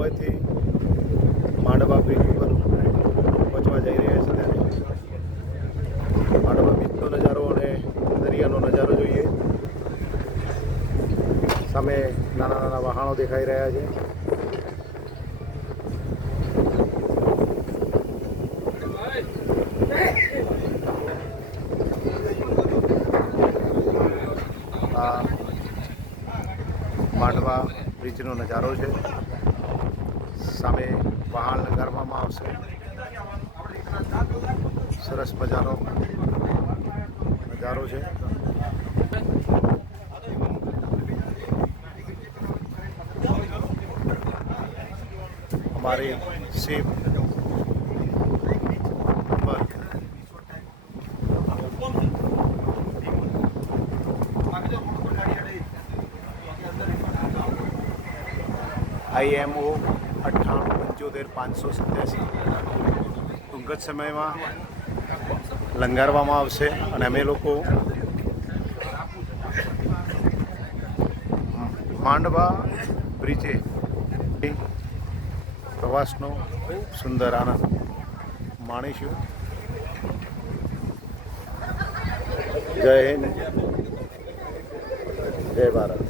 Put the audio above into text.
મુંબઈથી માંડવા બ્રિજ ઉપર પહોંચવા જઈ રહ્યા છે ત્યારે માંડવા બીચનો નજારો અને દરિયાનો નજારો જોઈએ. સામે નાના નાના વહાણો દેખાઈ રહ્યા છે. આ માંડવા બ્રિજનો નજારો છે. સામે વહાણ લગાડવામાં આવશે. સરસ મજાનો નજારો છે. हमारे सेब नंबर IMO 987587 ટૂંક જ સમયમાં લંગારવામાં આવશે અને અમે લોકો માંડવા બ્રિજે પ્રવાસનો ખૂબ સુંદર આનંદ માણીશું. જય હિન્દ, જય ભારત.